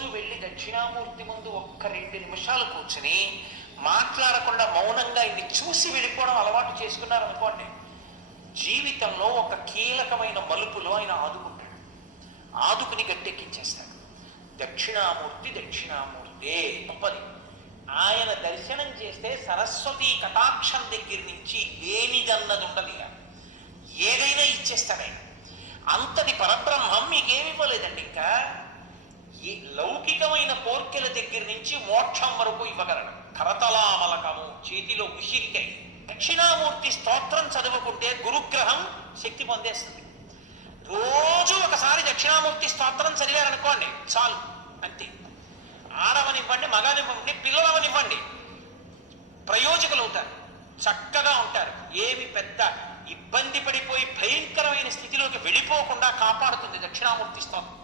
రోజు వెళ్ళి దక్షిణామూర్తి ముందు ఒక్క 2 నిమిషాలు కూర్చుని మాట్లాడకుండా మౌనంగా ఇది చూసి వెళ్ళిపోవడం అలవాటు చేసుకున్నారనుకోండి, జీవితంలో ఒక కీలకమైన మలుపులో ఆయన ఆదుకుంటాడు. ఆదుకుని గట్టెక్కించేస్తాడు. దక్షిణామూర్తి దక్షిణామూర్తే గొప్పది. ఆయన దర్శనం చేస్తే సరస్వతీ కటాక్షం దగ్గర నుంచి లేనిదన్నది ఉండదు. ఏదైనా ఇచ్చేస్తాడు ఆయన. అంతటి పరబ్రహ్మం మీకేమివ్వలేదండి. ఇంకా ఈ లౌకికమైన కోర్కెల దగ్గర నుంచి మోక్షం వరకు ఇవ్వగలడు. కరతలామలకము, చేతిలో ఉసిరికై. దక్షిణామూర్తి స్తోత్రం చదువుకుంటే గురుగ్రహం శక్తి పొందేస్తుంది. రోజు ఒకసారి దక్షిణామూర్తి స్తోత్రం చదివారనుకోండి చాలు, అంతే. ఆడవనివ్వండి, మగనివ్వండి, పిల్లలవనివ్వండి, ప్రయోజకులు అవుతారు, చక్కగా ఉంటారు. ఏమి పెద్ద ఇబ్బంది పడిపోయి భయంకరమైన స్థితిలోకి వెళ్ళిపోకుండా కాపాడుతుంది దక్షిణామూర్తి స్తోత్రం.